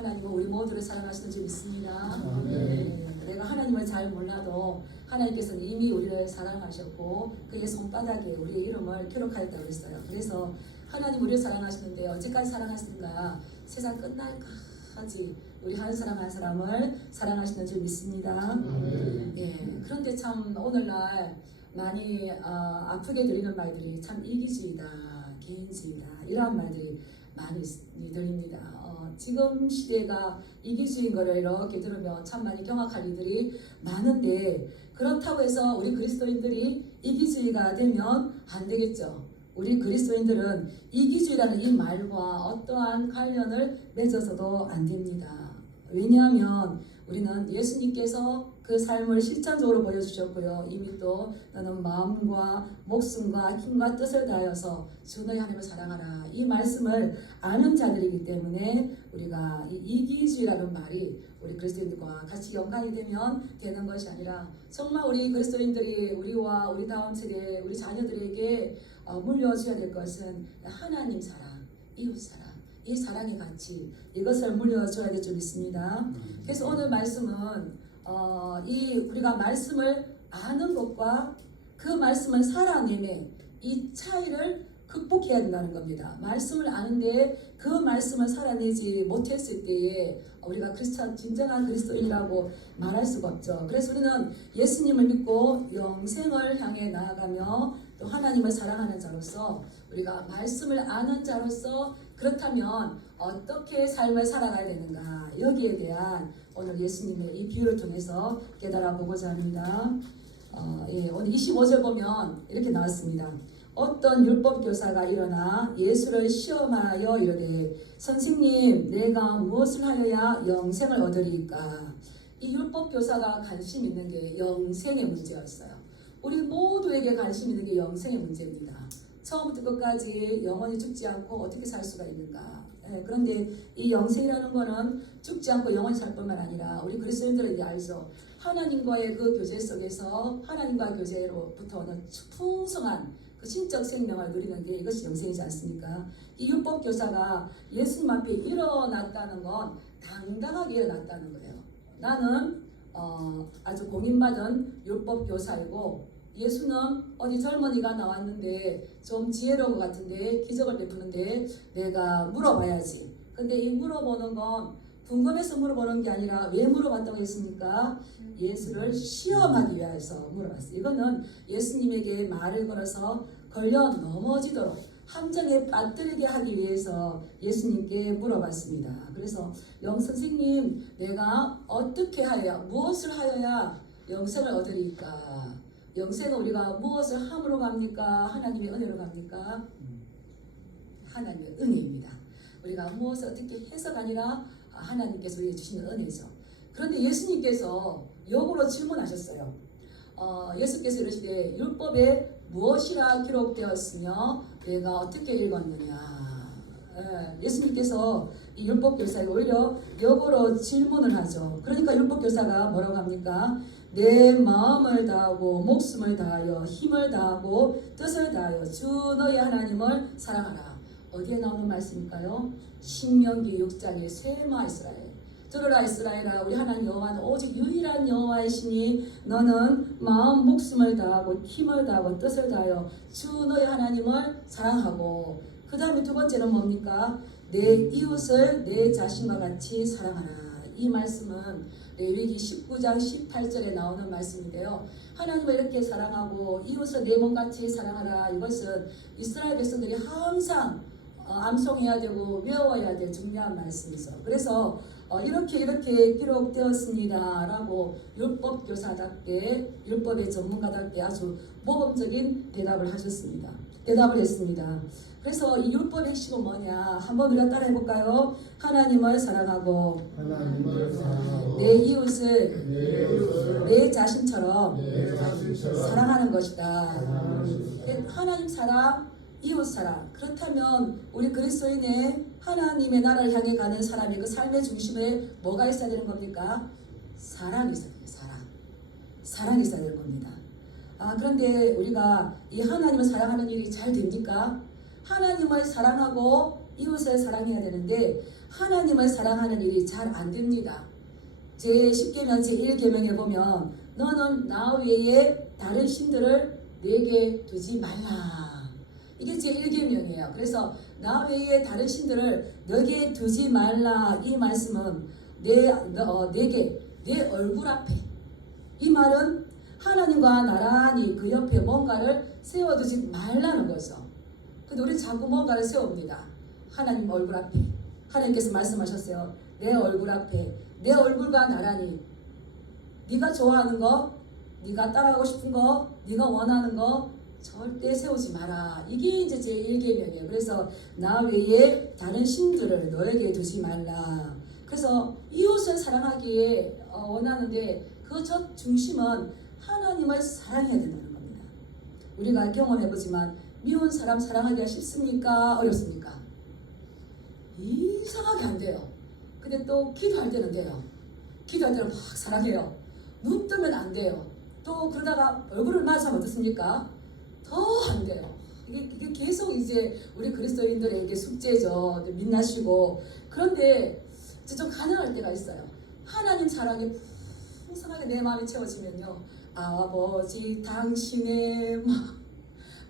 하나님은 우리 모두를 사랑하시는 줄 믿습니다. 네, 내가 하나님을 잘 몰라도 하나님께서는 이미 우리를 사랑하셨고 그의 손바닥에 우리의 이름을 기록하였다고 했어요. 그래서 하나님 우리를 사랑하시는데 언제까지 사랑하시는가? 세상 끝날까지 우리 한 사람 한 사람을 사랑하시는 줄 믿습니다. 예, 그런데 참 오늘날 많이 아프게 들리는 말들이 참 이기주의다, 개인주의다 이러한 말들이 많이 들립니다. 지금 시대가 이기주의인 거를 이렇게 들으면 참 많이 경악할 일들이 많은데 그렇다고 해서 우리 그리스도인들이 이기주의가 되면 안 되겠죠. 우리 그리스도인들은 이기주의라는 이 말과 어떠한 관련을 맺어서도 안 됩니다. 왜냐하면 우리는 예수님께서 그 삶을 실천적으로 보여주셨고요. 이미 또 너는 마음과 목숨과 힘과 뜻을 다하여서 주 너희 하나님을 사랑하라. 이 말씀을 아는 자들이기 때문에 우리가 이 이기주의라는 말이 우리 그리스도인들과 같이 연관이 되는 것이 아니라 정말 우리 그리스도인들이 우리와 우리 다음 세대, 우리 자녀들에게 물려줘야 될 것은 하나님 사랑, 이웃 사랑, 이 사랑의 가치 이것을 물려줘야 될 줄 믿습니다. 그래서 오늘 말씀은 우리가 말씀을 아는 것과 그 말씀을 살아내매 이 차이를 극복해야 된다는 겁니다. 말씀을 아는데 그 말씀을 살아내지 못했을 때에 우리가 진정한 그리스도인이라고 말할 수가 없죠. 그래서 우리는 예수님을 믿고 영생을 향해 나아가며 또 하나님을 사랑하는 자로서 우리가 말씀을 아는 자로서 그렇다면 어떻게 삶을 살아가야 되는가 여기에 대한 오늘 예수님의 이 비유를 통해서 깨달아 보고자 합니다. 오늘 25절 보면 이렇게 나왔습니다. 어떤 율법 교사가 일어나 예수를 시험하여 이르되 선생님 내가 무엇을 하여야 영생을 얻으리까? 이 율법 교사가 관심 있는 게 영생의 문제였어요. 우리 모두에게 관심 있는 게 영생의 문제입니다. 처음부터 끝까지 영원히 죽지 않고 어떻게 살 수가 있는가? 그런데 이 영생이라는 거는 죽지 않고 영원히 살 뿐만 아니라 우리 그리스도인들에게 알죠. 하나님과의 그 교제 속에서 하나님과의 교제로부터 오는 풍성한 그 신적 생명을 누리는 게 이것이 영생이지 않습니까? 이 율법 교사가 예수님 앞에 일어났다는 건 당당하게 일어났다는 거예요. 나는 아주 공인받은 율법 교사이고 예수는 어디 젊은이가 나왔는데 좀 지혜로운 것 같은데 기적을 베푸는데 내가 물어봐야지. 근데 이 물어보는 건 궁금해서 물어보는 게 아니라 왜 물어봤다고 했습니까? 예수를 시험하기 위해서 물어봤어요. 이거는 예수님에게 말을 걸어서 걸려 넘어지도록 함정에 빠뜨리게 하기 위해서 예수님께 물어봤습니다. 그래서 선생님 내가 어떻게 하여야 무엇을 하여야 영생을 얻으리까? 영생은 우리가 무엇을 함으로 갑니까? 하나님의 은혜로 갑니까? 하나님의 은혜입니다. 우리가 무엇을 어떻게 해서가 아니라 하나님께서 우리에게 주시는 은혜죠. 그런데 예수님께서 역으로 질문하셨어요. 예수께서 이르시되 율법에 무엇이라 기록되었으며 내가 어떻게 읽었느냐. 예수님께서 이 율법 교사에게 오히려 역으로 질문을 하죠. 그러니까 율법 교사가 뭐라고 합니까? 내 마음을 다하고 목숨을 다하여 힘을 다하고 뜻을 다하여 주 너희 하나님을 사랑하라. 어디에 나오는 말씀일까요? 신명기 6장의 쇠마 이스라엘. 들으라 이스라엘아 우리 하나님 여호와는 오직 유일한 여호와이시니 너는 마음 목숨을 다하고 힘을 다하고 뜻을 다하여 주 너희 하나님을 사랑하고 그 다음에 두 번째는 뭡니까? 내 이웃을 내 자신과 같이 사랑하라. 이 말씀은 레위기 19장 18절에 나오는 말씀인데요. 하나님을 이렇게 사랑하고 이웃을 내 몸같이 사랑하라. 이것은 이스라엘 백성들이 항상 암송해야 되고 외워야 될 중요한 말씀이죠. 그래서 이렇게 기록되었습니다 라고 율법 교사답게 율법의 전문가답게 아주 모범적인 대답을 했습니다. 그래서 이 율법의 핵심은 뭐냐? 한번 우리가 따라 해볼까요? 하나님을 사랑하고 내 이웃을 내 자신처럼 사랑하는 것이다. 하나님 사랑, 이웃 사랑. 그렇다면 우리 그리스도인의 하나님의 나라를 향해 가는 사람의 그 삶의 중심에 뭐가 있어야 되는 겁니까? 사랑이 있어야 돼요. 사랑이 있어야 될 겁니다. 그런데 우리가 이 하나님을 사랑하는 일이 잘 됩니까? 하나님을 사랑하고 이웃을 사랑해야 되는데 하나님을 사랑하는 일이 잘 안 됩니다. 제10계명 제1계명에 보면 너는 나 외에 다른 신들을 내게 두지 말라. 이게 제1계명이에요. 그래서 나 외에 다른 신들을 너에게 두지 말라. 이 말씀은 내게 내 얼굴 앞에, 이 말은 하나님과 나란히 그 옆에 뭔가를 세워두지 말라는 거죠. 근데 우리 자꾸 뭔가를 세웁니다. 하나님 얼굴 앞에. 하나님께서 말씀하셨어요. 내 얼굴 앞에, 내 얼굴과 나란히 네가 좋아하는 거, 네가 따라가고 싶은 거, 네가 원하는 거 절대 세우지 마라. 이게 이제 제1계명이에요. 그래서 나 외에 다른 신들을 너에게 두지 말라. 그래서 이웃을 사랑하기에 원하는데 그 첫 중심은 하나님을 사랑해야 된다는 겁니다. 우리가 경험해보지만 미운 사람 사랑하기가 쉽습니까? 어렵습니까? 이상하게 안 돼요. 근데 또 기도할 때는 돼요. 기도할 때는 막 사랑해요. 눈 뜨면 안 돼요. 또 그러다가 얼굴을 마주하면 어떻습니까? 더 안 돼요. 이게 계속 이제 우리 그리스도인들에게 숙제죠. 민낯이고. 그런데 좀 가능할 때가 있어요. 하나님 사랑에 풍성하게 내 마음이 채워지면요. 아버지 당신의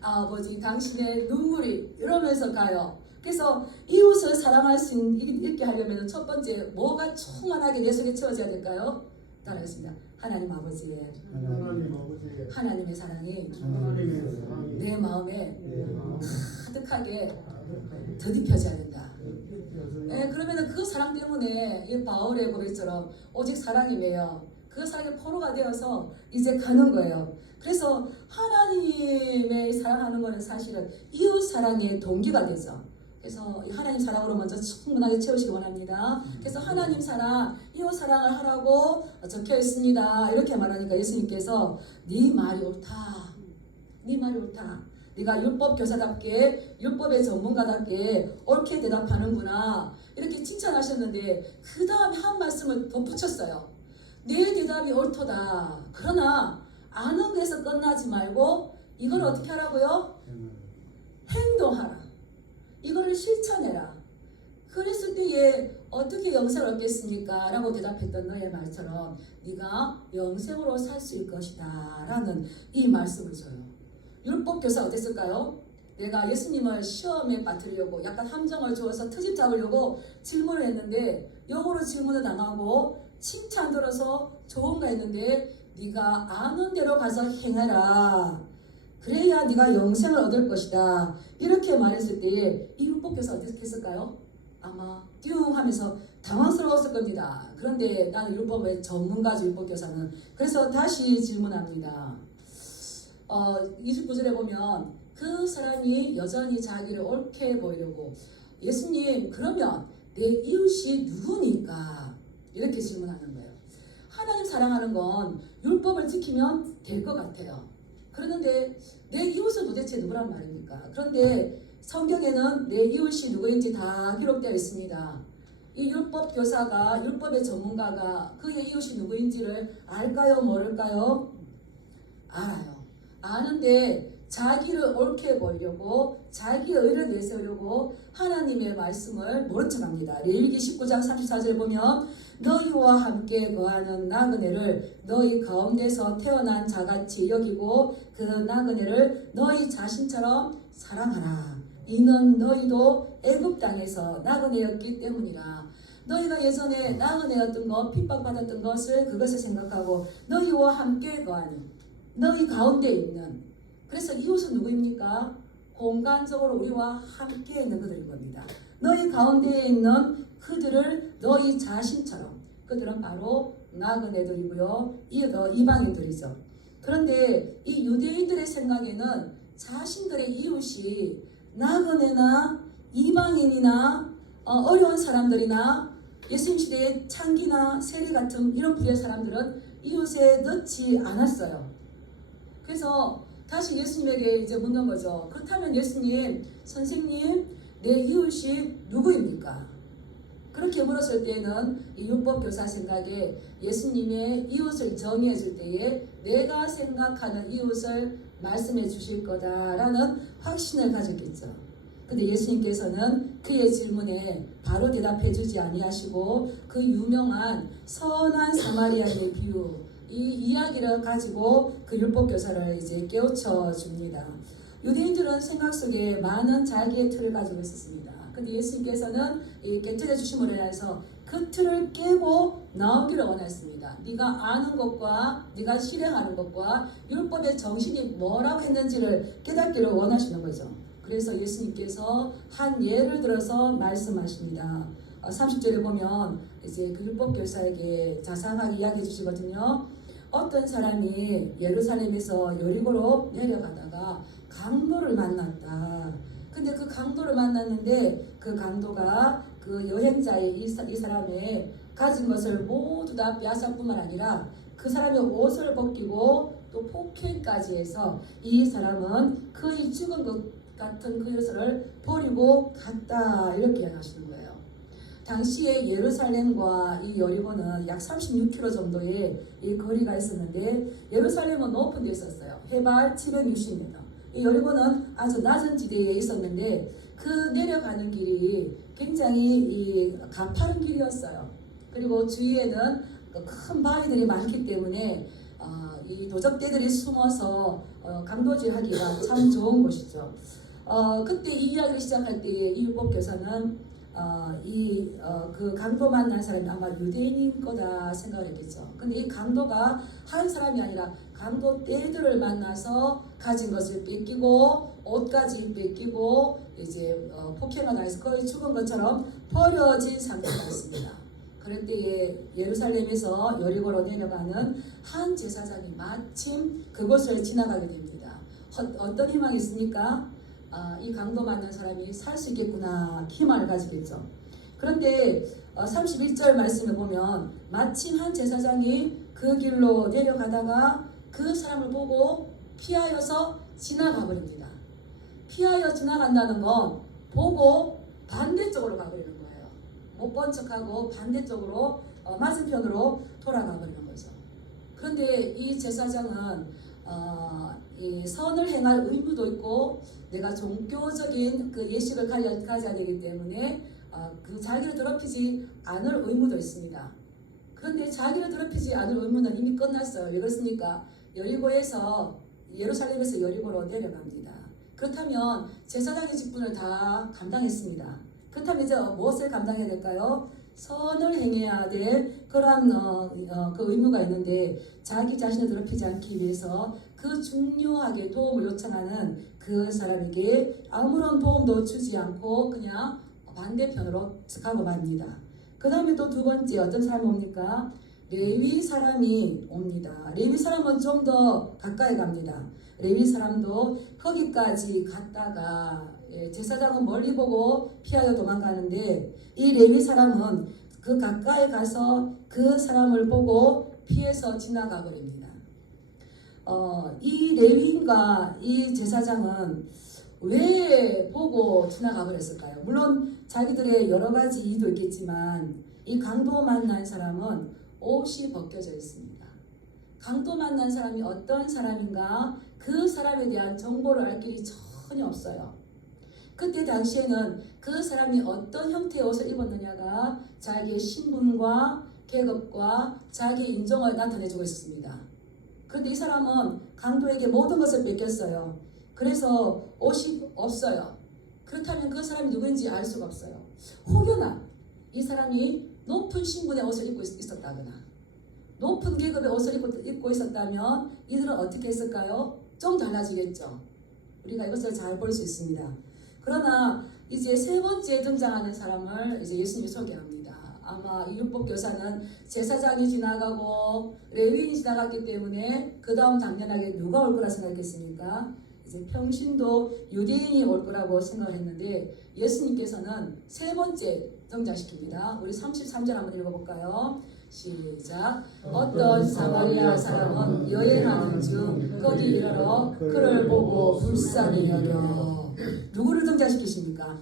아버지 당신의 눈물이 이러면서 가요. 그래서 이웃을 사랑할 수 있게 하려면 첫 번째 뭐가 충만하게 내 속에 채워져야 될까요? 따라하겠습니다. 하나님 아버지의 하나님의 사랑이 내 마음에 가득하게 더딥혀져야 된다. 그러면 그 사랑 때문에 이 바울의 고백처럼 오직 사랑이매요. 그 사랑의 포로가 되어서 이제 가는 거예요. 그래서 하나님의 사랑하는 것은 사실은 이웃 사랑의 동기가 되죠. 그래서 하나님 사랑으로 먼저 충분하게 채우시기 원합니다. 그래서 하나님 사랑, 이웃 사랑을 하라고 적혀 있습니다. 이렇게 말하니까 예수님께서 네 말이 옳다. 네 말이 옳다. 네가 율법 교사답게 율법의 전문가답게 옳게 대답하는구나. 이렇게 칭찬하셨는데 그 다음에 한 말씀을 덧붙였어요. 내 대답이 옳도다. 그러나 아는 데서 끝나지 말고 이걸 어떻게 하라고요? 행동하라. 이거를 실천해라. 그랬을 때에 어떻게 영생을 얻겠습니까? 라고 대답했던 너의 말처럼 네가 영생으로 살 수 있을 것이다 라는 이 말씀을 줘요. 율법교사 어땠을까요? 내가 예수님을 시험에 빠뜨리려고 약간 함정을 주어서 트집 잡으려고 질문을 했는데 영어로 질문을 당하고 칭찬 들어서 좋은가 했는데 네가 아는 대로 가서 행하라. 그래야 네가 영생을 얻을 것이다. 이렇게 말했을 때에 이 율법교사 어떻게 했을까요? 아마 띵 하면서 당황스러웠을 겁니다. 그런데 나는 율법의 전문가죠, 율법교사는. 그래서 다시 질문합니다. 29절에 보면 그 사람이 여전히 자기를 옳게 보이려고 예수님 그러면 내 이웃이 누구니까? 이렇게 질문하는 거예요. 하나님 사랑하는 건 율법을 지키면 될 것 같아요. 그러는데 내 이웃은 도대체 누구란 말입니까? 그런데 성경에는 내 이웃이 누구인지 다 기록되어 있습니다. 이 율법 교사가 율법의 전문가가 그의 이웃이 누구인지를 알까요? 모를까요? 알아요. 아는데 자기를 옳게 보이려고 자기의 의를 내세우려고 하나님의 말씀을 모른 척합니다. 레위기 19장 34절 보면 너희와 함께 거하는 나그네를 너희 가운데서 태어난 자같이 여기고 그 나그네를 너희 자신처럼 사랑하라. 이는 너희도 애굽 땅에서 나그네였기 때문이라. 너희가 예전에 나그네였던 것, 핍박받았던 것을 그것을 생각하고 너희와 함께 거하는 너희 가운데 있는, 그래서 이웃은 누구입니까? 공간적으로 우리와 함께 있는 그들인 겁니다. 너희 가운데에 있는 그들을 너희 자신처럼, 그들은 바로 나그네들이고요, 이방인들이죠. 그런데 이 유대인들의 생각에는 자신들의 이웃이 나그네나 이방인이나 어려운 사람들이나 예수님 시대의 창기나 세리 같은 이런 부의 사람들은 이웃에 넣지 않았어요. 그래서 다시 예수님에게 이제 묻는 거죠. 그렇다면 예수님, 선생님, 내 이웃이 누구입니까? 그렇게 물었을 때는 이 율법교사 생각에 예수님의 이웃을 정의해 줄 때에 내가 생각하는 이웃을 말씀해 주실 거다라는 확신을 가졌겠죠. 근데 예수님께서는 그의 질문에 바로 대답해 주지 아니하시고 그 유명한 선한 사마리아의 비유, 이 이야기를 가지고 그 율법 교사를 이제 깨우쳐 줍니다. 유대인들은 생각 속에 많은 자기의 틀을 가지고 있었습니다. 근데 예수님께서는 이 깨뜨려 주심으로 인해서 그 틀을 깨고 나오기를 원했습니다. 네가 아는 것과 네가 실행하는 것과 율법의 정신이 뭐라고 했는지를 깨닫기를 원하시는 거죠. 그래서 예수님께서 한 예를 들어서 말씀하십니다. 30절에 보면 이제 그 율법 교사에게 자상하게 이야기해 주시거든요. 어떤 사람이 예루살렘에서 여리고로 내려가다가 강도를 만났다. 근데 그 강도를 만났는데 그 강도가 그 여행자의 이 사람의 가진 것을 모두 다 빼앗을 뿐만 아니라 그 사람의 옷을 벗기고 또 폭행까지 해서 이 사람은 거의 죽은 것 같은 그것을 버리고 갔다, 이렇게 하시는 거예요. 당시에 예루살렘과 이 여리고는 약 36km 정도의 이 거리가 있었는데 예루살렘은 높은 데 있었어요. 해발 760m. 이 여리고는 아주 낮은 지대에 있었는데 그 내려가는 길이 굉장히 이 가파른 길이었어요. 그리고 주위에는 큰 바위들이 많기 때문에 이 도적대들이 숨어서 강도질하기가 참 좋은 곳이죠. 그때 이 이야기를 시작할 때에 이 율법 교사는 그 강도 만난 사람이 아마 유대인인 거다 생각을 했겠죠. 근데 이 강도가 한 사람이 아니라 강도 떼들을 만나서 가진 것을 뺏기고 옷까지 뺏기고 이제 폭행을 당해서 거의 죽은 것처럼 버려진 상태였습니다. 그럴 때에 예루살렘에서 여리고로 내려가는 한 제사장이 마침 그곳을 지나가게 됩니다. 어떤 희망이 있습니까? 이 강도 만난 사람이 살 수 있겠구나 희망을 가지겠죠. 그런데 31절 말씀을 보면 마침 한 제사장이 그 길로 내려가다가 그 사람을 보고 피하여서 지나가 버립니다. 피하여 지나간다는 건 보고 반대쪽으로 가버리는 거예요. 못 본 척하고 반대쪽으로 맞은편으로 돌아가 버리는 거죠. 그런데 이 제사장은 이 선을 행할 의무도 있고 내가 종교적인 그 예식을 가져야 되기 때문에 그 자기를 더럽히지 않을 의무도 있습니다. 그런데 자기를 더럽히지 않을 의무는 이미 끝났어요. 왜 그렇습니까? 예루살렘에서 여리고로 내려갑니다. 그렇다면 제사장의 직분을 다 감당했습니다. 그렇다면 이제 무엇을 감당해야 될까요? 선을 행해야 될 그러한 그 의무가 있는데 자기 자신을 더럽히지 않기 위해서 그 중요하게 도움을 요청하는 그 사람에게 아무런 도움도 주지 않고 그냥 반대편으로 가고 맙니다. 그 다음에 또 두 번째 어떤 사람이 옵니까? 레위 사람이 옵니다. 레위 사람은 좀 더 가까이 갑니다. 레위 사람도 거기까지 갔다가 제사장은 멀리 보고 피하여 도망가는데 이 레위 사람은 그 가까이 가서 그 사람을 보고 피해서 지나가 버립니다. 이 레위인과 이 제사장은 왜 보고 지나가 버렸을까요? 물론 자기들의 여러 가지 이유도 있겠지만 이 강도 만난 사람은 옷이 벗겨져 있습니다. 강도 만난 사람이 어떤 사람인가 그 사람에 대한 정보를 알 길이 전혀 없어요. 그때 당시에는 그 사람이 어떤 형태의 옷을 입었느냐가 자기의 신분과 계급과 자기의 인종을 나타내주고 있습니다. 그런데 이 사람은 강도에게 모든 것을 뺏겼어요. 그래서 옷이 없어요. 그렇다면 그 사람이 누구인지 알 수가 없어요. 혹여나 이 사람이 높은 신분의 옷을 입고 있었다거나 높은 계급의 옷을 입고 있었다면 이들은 어떻게 했을까요? 좀 달라지겠죠. 우리가 이것을 잘 볼 수 있습니다. 그러나 이제 세 번째 등장하는 사람을 이제 예수님이 소개합니다. 아마 이 율법 교사는 제사장이 지나가고 레위인이 지나갔기 때문에 그 다음 당연하게 누가 올 거라 생각했습니까? 이제 평신도 유대인이 올 거라고 생각했는데 예수님께서는 세 번째 등장시킵니다. 우리 33절 한번 읽어볼까요? 시작. 어떤 사마리아 사람은 여행하는 중 거기 이르러 그를 보고 불쌍히 여겨. 누구를 등장시키십니까?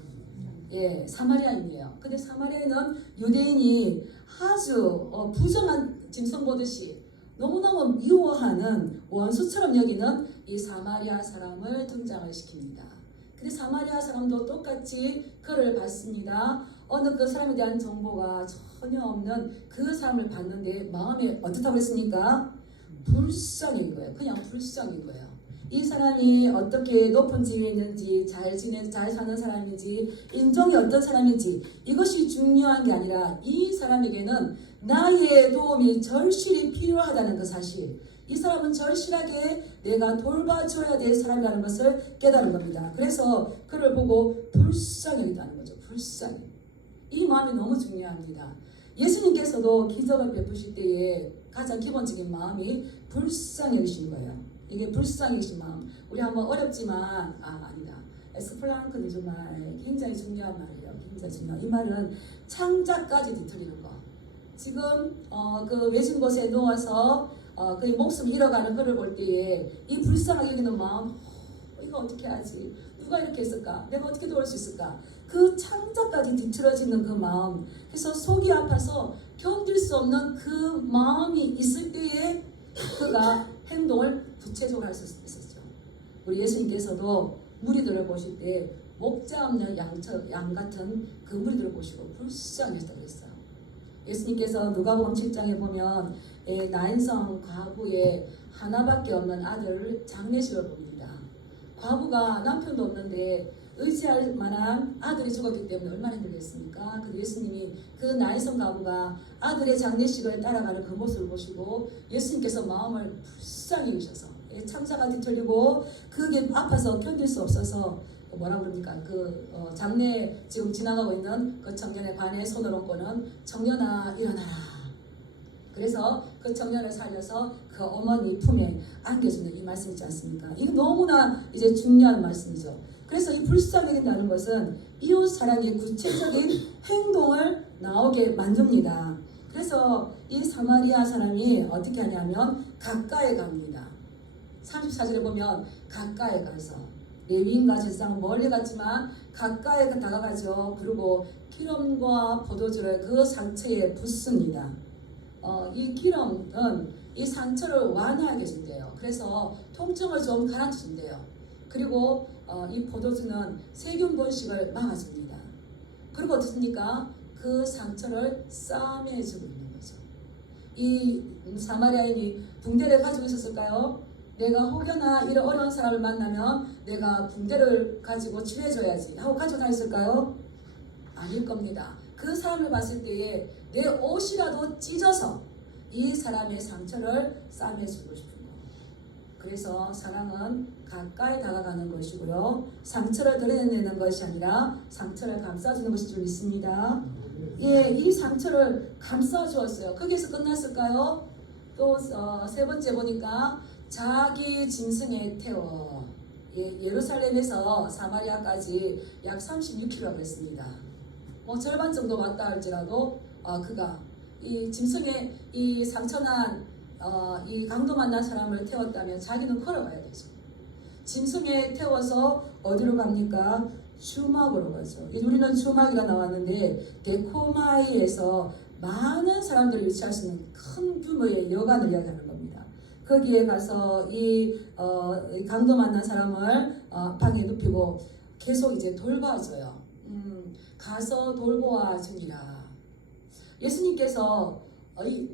예, 사마리아인이에요. 근데 사마리아인은 유대인이 아주 부정한 짐승 보듯이 너무너무 미워하는 원수처럼 여기는 이 사마리아 사람을 등장을 시킵니다. 근데 사마리아 사람도 똑같이 그를 봤습니다. 어느 그 사람에 대한 정보가 전혀 없는 그 사람을 봤는데 마음에 어떻다고 했습니까? 불쌍인 거예요. 그냥 불쌍인 거예요. 이 사람이 어떻게 높은 지위에 있는지, 잘 사는 사람인지, 인종이 어떤 사람인지 이것이 중요한 게 아니라 이 사람에게는 나의 도움이 절실히 필요하다는 그 사실, 이 사람은 절실하게 내가 돌봐줘야 될 사람이라는 것을 깨달은 겁니다. 그래서 그를 보고 불쌍히 여긴다는 거죠. 불쌍히. 이 마음이 너무 중요합니다. 예수님께서도 기적을 베푸실 때에 가장 기본적인 마음이 불쌍히 여기신 거예요. 이게 불쌍이신 마음. 우리 한번 어렵지만 아니다. 에스플랑크는 정말 굉장히 중요한 말이에요. 굉장히 중요한. 이 말은 창자까지 뒤틀리는 거. 지금 그 외진 곳에 누워서 그 목숨 잃어가는 그를 볼 때에 이 불쌍하게 여기는 마음, 이거 어떻게 하지? 누가 이렇게 했을까? 내가 어떻게 도울 수 있을까? 그 창자까지 뒤틀어지는 그 마음. 그래서 속이 아파서 견딜 수 없는 그 마음이 있을 때에 그가 행동을 구체적으로 할 수 있었죠. 우리 예수님께서도 무리들을 보실 때 목자 없는 양 같은 그 무리들을 보시고 불쌍했다고 했어요. 예수님께서 누가복음 7장에 보면 나인성 과부의 하나밖에 없는 아들 장례식을 봅니다. 과부가 남편도 없는데 의지할 만한 아들이 죽었기 때문에 얼마나 힘들겠습니까? 그 예수님이 그 나인성 과부가 아들의 장례식을 따라가는 그 모습을 보시고 예수님께서 마음을 불쌍히 여기셔서 창자가 뒤틀리고 그게 아파서 견딜 수 없어서 뭐라 그럽니까? 그 장례 지금 지나가고 있는 그 청년의 관에 손을 얹고는 청년아 일어나라. 그래서 그 청년을 살려서 그 어머니 품에 안겨주는 이 말씀 있지 않습니까? 이거 너무나 이제 중요한 말씀이죠. 그래서 이 불쌍히 여긴다는 것은 이웃 사랑의 구체적인 행동을 나오게 만듭니다. 그래서 이 사마리아 사람이 어떻게 하냐면 가까이 갑니다. 34절에 보면 가까이 가서 레위인과 제사장은 멀리 갔지만 가까이 다가가죠. 그리고 기름과 포도주를 그 상처에 붓습니다. 이 기름은 이 상처를 완화하게 해준대요. 그래서 통증을 좀 가라앉힌대요. 그리고 이 포도주는 세균 번식을 막아줍니다. 그리고 어떻습니까? 그 상처를 싸매주고 있는 거죠. 이 사마리아인이 붕대를 가지고 있었을까요? 내가 혹여나 이런 어려운 사람을 만나면 내가 붕대를 가지고 치료해줘야지 하고 가지고 다녔을까요? 아닐 겁니다. 그 사람을 봤을 때에 내 옷이라도 찢어서 이 사람의 상처를 싸매주고 싶은 거. 그래서 사랑은 가까이 다가가는 것이고요. 상처를 드러내는 것이 아니라 상처를 감싸주는 것인 줄 믿습니다. 예, 이 상처를 감싸주었어요. 거기에서 끝났을까요? 또 세 번째 보니까 자기 짐승에 태워 예루살렘에서 사마리아까지 약 36km라고 했습니다. 뭐 절반 정도 왔다 할지라도 그가 이 짐승에 이 상처난 이 강도 만난 사람을 태웠다면 자기는 걸어가야 되죠. 짐승에 태워서 어디로 갑니까? 주막으로 가죠. 우리는 주막이가 나왔는데 데코마이에서 많은 사람들이 위치할 수 있는 큰 규모의 여관을 이야기하는 겁니다. 거기에 가서 이 강도 만난 사람을 방에 눕히고 계속 이제 돌봐줘요. 가서 돌보아 주니라. 예수님께서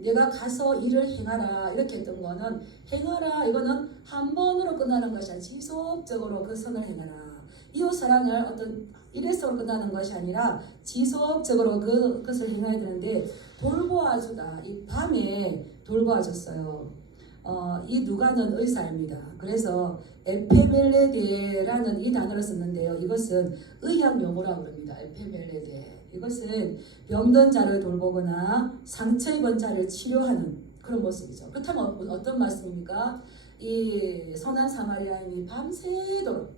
내가 가서 일을 행하라 이렇게 했던 거는 행하라 이거는 한 번으로 끝나는 것이 아니라 지속적으로 그 선을 행하라. 이웃 사랑을 어떤 일회성으로 끝나는 것이 아니라 지속적으로 그것을 행해야 되는데 돌보아주다. 이 밤에 돌보아줬어요. 이 누가는 의사입니다. 그래서 에페벨레데라는 이 단어를 썼는데요. 이것은 의학 용어라고 합니다. 에페벨레데. 이것은 병든 자를 돌보거나 상처 입은 자를 치료하는 그런 모습이죠. 그렇다면 어떤 말씀입니까? 이 선한 사마리아인이 밤새도록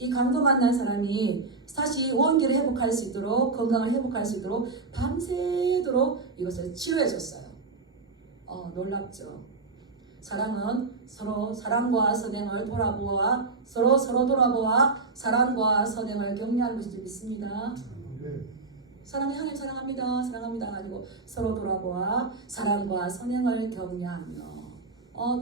이 강도 만난 사람이 다시 원기를 회복할 수 있도록 건강을 회복할 수 있도록 밤새도록 이것을 치료해 줬어요. 놀랍죠. 사랑은 서로 사랑과 선행을 돌아보아 서로 돌아보아 사랑과 선행을 격려하는 것을 믿습니다. 사랑이 하나님 사랑합니다. 사랑합니다. 아니고 서로 돌아보아 사랑과 선행을 격려하며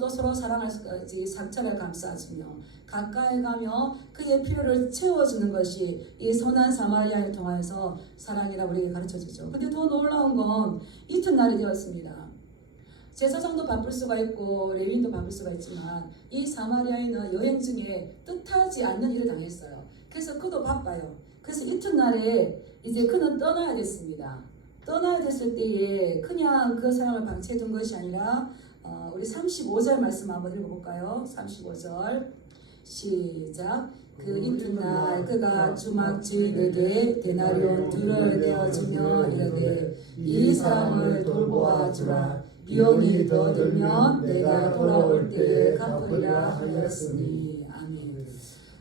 또 서로 사랑할 수까지 상처를 감싸주며 가까이 가며 그의 필요를 채워주는 것이 이 선한 사마리아를 통해서 사랑이라 우리에게 가르쳐주죠. 근데 더 놀라운 건 이튿날이 되었습니다. 제사장도 바쁠 수가 있고 레위인도 바쁠 수가 있지만 이 사마리아인은 여행 중에 뜻하지 않는 일을 당했어요. 그래서 그도 바빠요. 그래서 이튿날에 이제 그는 떠나야 됐습니다. 떠나야 됐을 때에 그냥 그 사람을 방치해둔 것이 아니라 우리 35절 말씀 한번 읽어볼까요? 35절 시작. 그 이튿날 그가 주막 주인에게 데나리온 둘을 내어주며 이르되 이 사람을 돌보아 주라. 비용이 더 들면 내가 돌아올 때에 갚으리라 하였으니. 아멘.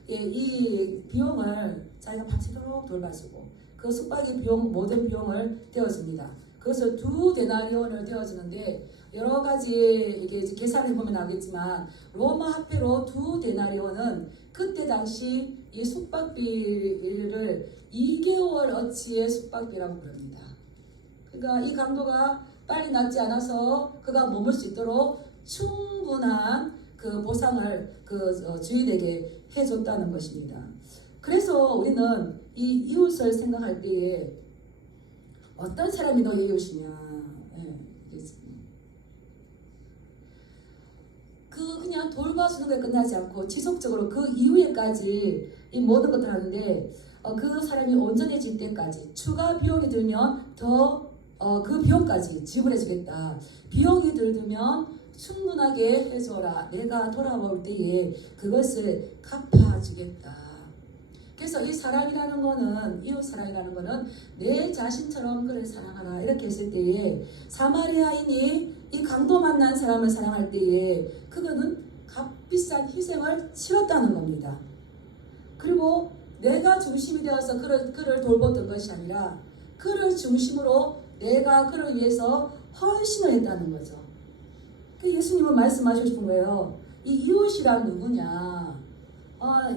예, 이 비용을 자기가 바치도록 돌봐주고 그 숙박의 비용 모든 비용을 떼어줍니다. 그것을 2데나리온을 떼어주는데 여러 가지 이게 계산해 보면 나오겠지만 로마 화폐로 2데나리온은 그때 당시 이 숙박비를 2개월어치의 숙박비라고 부릅니다. 그러니까 이 강도가 빨리 낫지 않아서 그가 머물 수 있도록 충분한 그 보상을 그 주인에게 해줬다는 것입니다. 그래서 우리는 이 이웃을 생각할 때에 어떤 사람이 너의 이웃이냐? 그냥 돌봐주는 것에 끝나지 않고 지속적으로 그 이후에까지 이 모든 것들을 하는데 그 사람이 온전해질 때까지 추가 비용이 들면 더 그 비용까지 지불해 주겠다. 비용이 들면 충분하게 해줘라. 내가 돌아올 때에 그것을 갚아주겠다. 그래서 이 사랑이라는 거는 이웃 사랑이라는 거는 내 자신처럼 그를 사랑하라 이렇게 했을 때에 사마리아인이 이 강도 만난 사람을 사랑할 때에 그거는 값비싼 희생을 치렀다는 겁니다. 그리고 내가 중심이 되어서 그를 돌봤던 것이 아니라 그를 중심으로 내가 그를 위해서 헌신을 했다는 거죠. 그 예수님은 말씀하시고 싶은 거예요. 이 이웃이란 누구냐?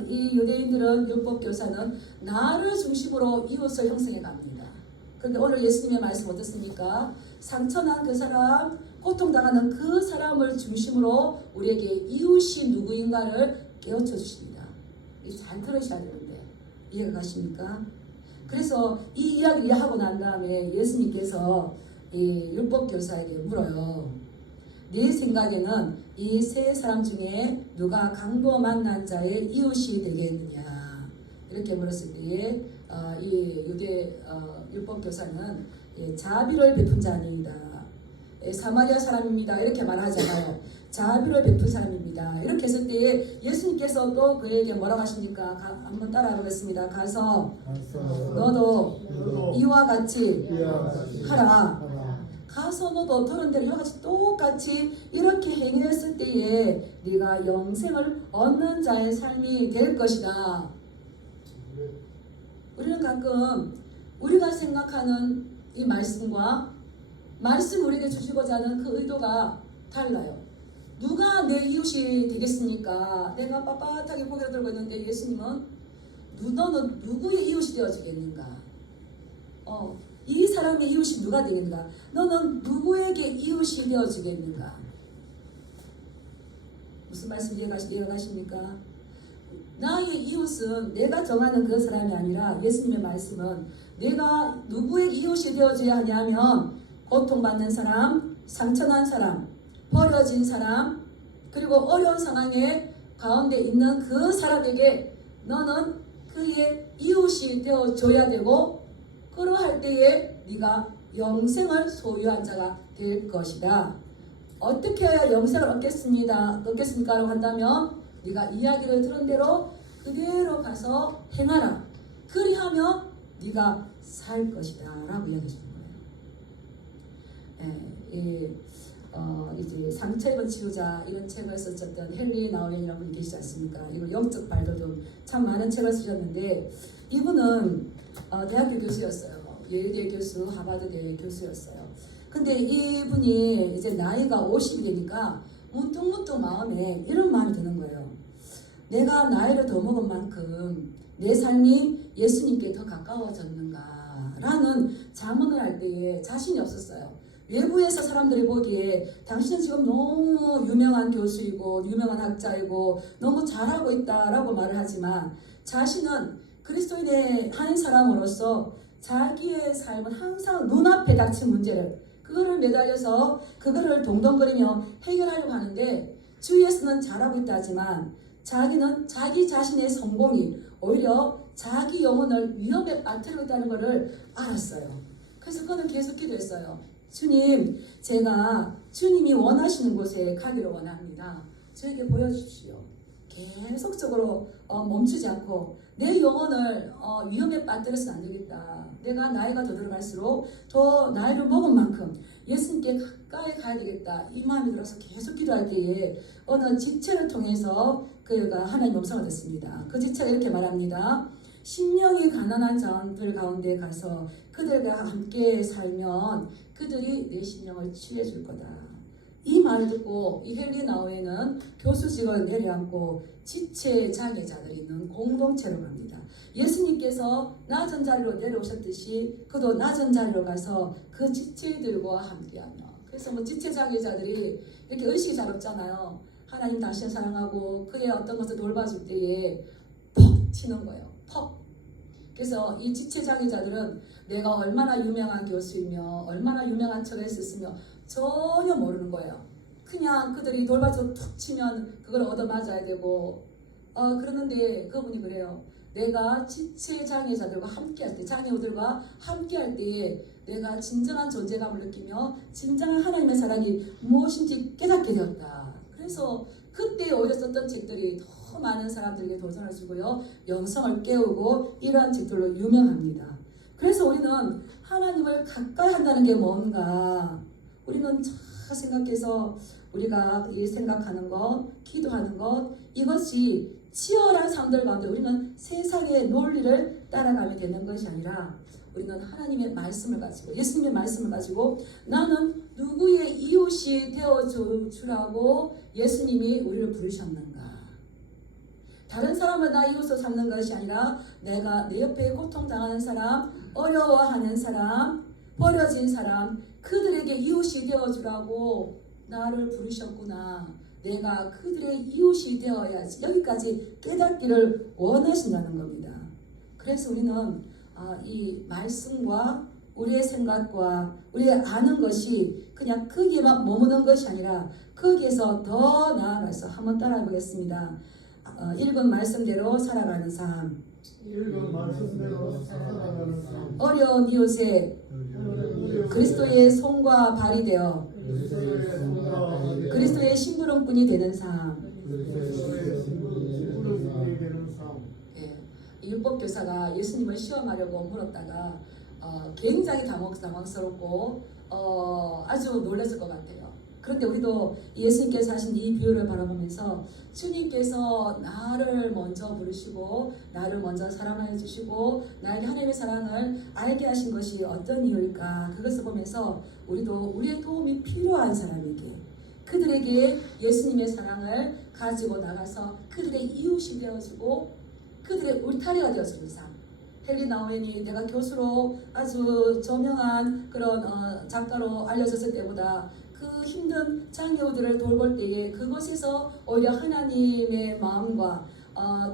이 유대인들은 율법교사는 나를 중심으로 이웃을 형성해 갑니다. 그런데 오늘 예수님의 말씀 어떻습니까? 상처난 그 사람, 고통당하는 그 사람을 중심으로 우리에게 이웃이 누구인가를 깨우쳐 주십니다. 잘 들으셔야 되는데 이해가 가십니까? 그래서 이 이야기를 하고 난 다음에 예수님께서 이 율법교사에게 물어요. 네 생각에는 이 세 사람 중에 누가 강도 만난 자의 이웃이 되겠느냐 이렇게 물었을 때에 이 유대 율법교사는 자비를 베푼 자입니다. 사마리아 사람입니다. 이렇게 말하잖아요. 자비를 베푼 사람입니다. 이렇게 했을 때에 예수님께서 또 그에게 뭐라고 하십니까? 한번 따라 보겠습니다. 가서 너도 이와 같이 하라. 가서 너도 들은 대로 이와 같이 똑같이 이렇게 행했을 때에 네가 영생을 얻는 자의 삶이 될 것이다. 우리는 가끔 우리가 생각하는 이 말씀과 말씀 우리에게 주시고자 하는 그 의도가 달라요. 누가 내 이웃이 되겠습니까? 내가 빳빳하게 고개를 들고 있는데 예수님은 너는 누구의 이웃이 되어주겠는가? 이 사람의 이웃이 누가 되겠는가? 너는 누구에게 이웃이 되어주겠는가? 무슨 말씀 이해가십니까? 나의 이웃은 내가 정하는 그 사람이 아니라 예수님의 말씀은 내가 누구의 이웃이 되어줘야 하냐면 고통받는 사람, 상처난 사람, 버려진 사람, 그리고 어려운 상황에 가운데 있는 그 사람에게 너는 그의 이웃이 되어줘야 되고 그러할 때에 네가 영생을 소유한 자가 될 것이다. 어떻게 해야 영생을 얻겠습니까? 라고 한다면 네가 이야기를 들은 대로 그대로 가서 행하라. 그리하면 네가 살 것이다 라고 이야기하시는 거예요. 이제 상처 입은 치유자 이런 책을 썼던 헨리 나우엔이라는 분이 계시지 않습니까? 이거 영적 발돋움 참 많은 책을 쓰셨는데 이분은 대학교 교수였어요. 예의대 교수, 하버드대 교수였어요. 근데 이분이 이제 나이가 50이 되니까 문득문득 마음에 이런 마음이 드는 거예요. 내가 나이를 더 먹은 만큼 내 삶이 예수님께 더 가까워졌는가 라는 자문을 할 때에 자신이 없었어요. 외부에서 사람들이 보기에 당신은 지금 너무 유명한 교수이고 유명한 학자이고 너무 잘하고 있다라고 말을 하지만 자신은 그리스도인의 한 사람으로서 자기의 삶은 항상 눈앞에 닥친 문제를 그거를 매달려서 그거를 동동거리며 해결하려고 하는데 주위에서는 잘하고 있다 하지만 자기는 자기 자신의 성공이 오히려 자기 영혼을 위험에 빠뜨리고 있다는 것을 알았어요. 그래서 그는 계속 기도했어요. 주님, 제가 주님이 원하시는 곳에 가기를 원합니다. 저에게 보여주십시오. 계속적으로 멈추지 않고 내 영혼을 위험에 빠뜨려서는 안 되겠다. 내가 나이가 더 들어갈수록 더 나이를 먹은 만큼 예수님께 가까이 가야 되겠다. 이 마음이 들어서 계속 기도할 때에 어느 지체를 통해서 그가 하나님의 음성을 듣습니다. 그 지체가 이렇게 말합니다. 심령이 가난한 자들 가운데 가서 그들과 함께 살면 그들이 내 심령을 치유해 줄 거다. 이 말을 듣고 이 헨리 나우에는 교수직을 내려앉고 지체 장애자들이 있는 공동체로 갑니다. 예수님께서 낮은 자리로 내려오셨듯이 그도 낮은 자리로 가서 그 지체들과 함께하며 그래서 뭐 지체 장애자들이 이렇게 의식이 잘 없잖아요. 하나님 당신을 사랑하고 그의 어떤 것을 돌봐줄 때에 퍽 튀는 거예요. 퍽. 그래서 이 지체 장애자들은 내가 얼마나 유명한 교수이며 얼마나 유명한 책을 썼으며 전혀 모르는 거예요. 그냥 그들이 돌봐서 툭 치면 그걸 얻어맞아야 되고 그러는데 그분이 그래요. 내가 지체 장애자들과 함께할 때 장애우들과 함께할 때에 내가 진정한 존재감을 느끼며 진정한 하나님의 사랑이 무엇인지 깨닫게 되었다. 그래서 그때 오히려 썼던 책들이 더 많은 사람들에게 도전을 주고요. 영성을 깨우고 이러한 책들로 유명합니다. 그래서 우리는 하나님을 가까이 한다는 게 뭔가 우리는 잘 생각해서 우리가 생각하는 것, 기도하는 것 이것이 치열한 삶들 가운데 우리는 세상의 논리를 따라가면 되는 것이 아니라 우리는 하나님의 말씀을 가지고 예수님의 말씀을 가지고 나는 누구의 이웃이 되어주라고 예수님이 우리를 부르셨는가. 다른 사람을 나 이웃으로 삼는 것이 아니라 내가 내 옆에 고통당하는 사람, 어려워하는 사람, 버려진 사람 그들에게 이웃이 되어주라고 나를 부르셨구나. 내가 그들의 이웃이 되어야지. 여기까지 깨닫기를 원하신다는 겁니다. 그래서 우리는 이 말씀과 우리의 생각과 우리의 아는 것이 그냥 거기에만 머무는 것이 아니라 거기에서 더 나아가서 한번 따라해 보겠습니다. 읽은 말씀대로 살아가는 삶. 읽은 말씀대로 살아가는 삶. 어려운 이웃에 그리스도의 손과 발이 되어 그리스도의 심부름꾼이 되는 삶. 이 율법교사가 예수님을 시험하려고 물었다가 굉장히 당황스럽고 아주 놀랐을 것 같아요. 그런데 우리도 예수님께서 하신 이 비유를 바라보면서 주님께서 나를 먼저 부르시고 나를 먼저 사랑하여 주시고 나에게 하나님의 사랑을 알게 하신 것이 어떤 이유일까 그것을 보면서 우리도 우리의 도움이 필요한 사람에게 그들에게 예수님의 사랑을 가지고 나가서 그들의 이웃이 되어주고 그들의 울타리가 되어주는 삶. 헨리 나우엔이 내가 교수로 아주 저명한 그런 작가로 알려졌을 때보다 그 힘든 장애우들을 돌볼 때에 그곳에서 오히려 하나님의 마음과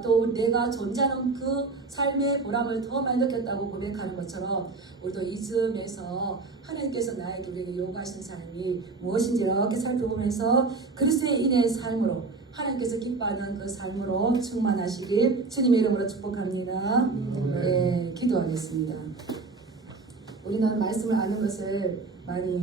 또 내가 존재하는 그 삶의 보람을 더 많이 느꼈다고 고백하는 것처럼 우리도 이 즈음에서 하나님께서 나에게 우리에게 요구하시는 삶이 무엇인지 이렇게 살펴보면서 그리스도의 인의 삶으로 하나님께서 기뻐하는 그 삶으로 충만하시길 주님의 이름으로 축복합니다. 네, 기도하겠습니다. 우리는 말씀을 아는 것을 많이